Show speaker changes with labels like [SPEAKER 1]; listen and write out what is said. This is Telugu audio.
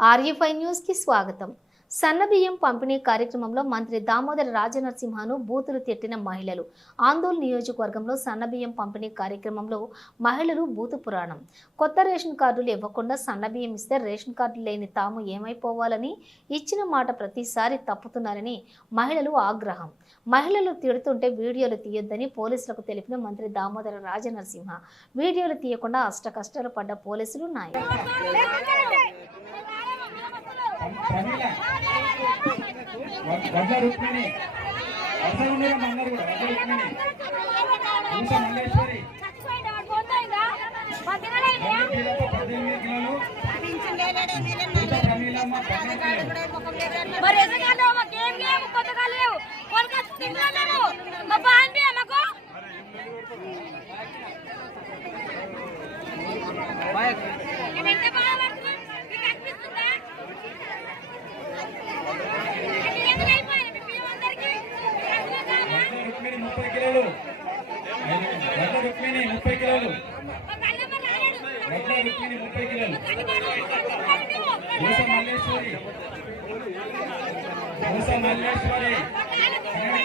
[SPEAKER 1] ఆర్యఫై న్యూస్కి స్వాగతం. సన్నబియ్యం పంపిణీ కార్యక్రమంలో మంత్రి దామోదర రాజనరసింహను బూతులు తిట్టిన మహిళలు. ఆందోళన నియోజకవర్గంలో సన్నబియ్యం పంపిణీ కార్యక్రమంలో మహిళలు బూతు పురాణం. కొత్త రేషన్ కార్డులు ఇవ్వకుండా సన్నబియ్యం ఇస్తే రేషన్ కార్డులు లేని తాము ఏమైపోవాలని ఇచ్చిన మాట ప్రతిసారి తప్పుతున్నారని మహిళలు ఆగ్రహం. మహిళలు తిడుతుంటే వీడియోలు తీయొద్దని పోలీసులకు తెలిపిన మంత్రి దామోదర రాజనరసింహ. వీడియోలు తీయకుండా అష్ట కష్టాలు పడ్డ పోలీసులు నాయకులు.
[SPEAKER 2] ప్రమీల వడ్ల రుక్మిణి అవసరం ఉండడం అందరు కూడా వడ్ల రుక్మిణి పూస మల్లేశ్వరి పద్దెనిమిది కిలోలు పూస ప్రమీలమ్మ పన్నెండు కిలోలు
[SPEAKER 3] రాలేడు.
[SPEAKER 2] రుక్మిణి ముప్పై కిలోలు మల్లేశ్వరి మల్లేశ్వరి